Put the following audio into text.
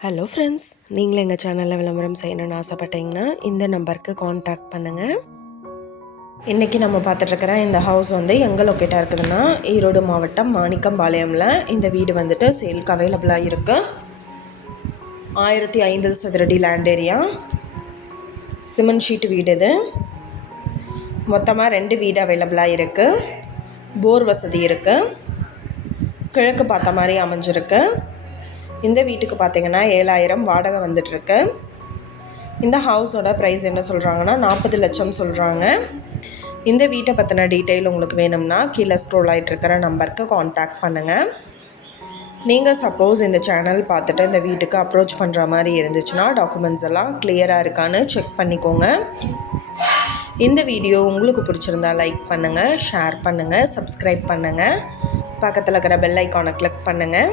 Hello friends நீங்களும் எங்கள் சேனலில் விளம்பரம் செய்யணும்னு ஆசைப்பட்டீங்கன்னா இந்த நம்பருக்கு காண்டாக்ட் பண்ணுங்கள் இன்றைக்கி நம்ம பார்த்துட்ருக்கிற இந்த ஹவுஸ் வந்து எங்கே லொக்கேட்டாக இருக்குதுன்னா ஈரோடு மாவட்டம் மாணிக்கம்பாளையமில். இந்த வீடு வந்துட்டு சேலுக்கு அவைலபிளாக இருக்குது ஆயிரத்தி ஐம்பது சதுரடி லேண்ட் ஏரியா சிமெண்ட் ஷீட் வீடு இது. மொத்தமாக ரெண்டு வீடு அவைலபிளாக இருக்குது போர் வசதி இருக்குது கிழக்கு பார்த்த மாதிரி அமைஞ்சிருக்கு. இந்த வீட்டுக்கு பார்த்தீங்கன்னா ஏழாயிரம் வாடகை வந்துட்டுருக்கு. இந்த ஹவுஸோட ப்ரைஸ் என்ன சொல்கிறாங்கன்னா நாற்பது லட்சம் சொல்கிறாங்க இந்த வீட்டை பற்றின டீட்டெயில் உங்களுக்கு வேணும்னா கீழே ஸ்க்ரோல் ஆகிட்டு இருக்கிற நம்பருக்கு காண்டாக்ட் பண்ணுங்கள் நீங்கள் சப்போஸ் இந்த சேனல் பார்த்துட்டு இந்த வீட்டுக்கு அப்ரோச் பண்ணுற மாதிரி இருந்துச்சுன்னா டாக்குமெண்ட்ஸ் எல்லாம் கிளியராக இருக்கான்னு செக் பண்ணிக்கோங்க. இந்த வீடியோ உங்களுக்கு பிடிச்சிருந்தா லைக் பண்ணுங்கள் ஷேர் பண்ணுங்கள் சப்ஸ்கிரைப் பண்ணுங்கள் பக்கத்தில் இருக்கிற பெல் ஐக்கானை கிளிக் பண்ணுங்கள்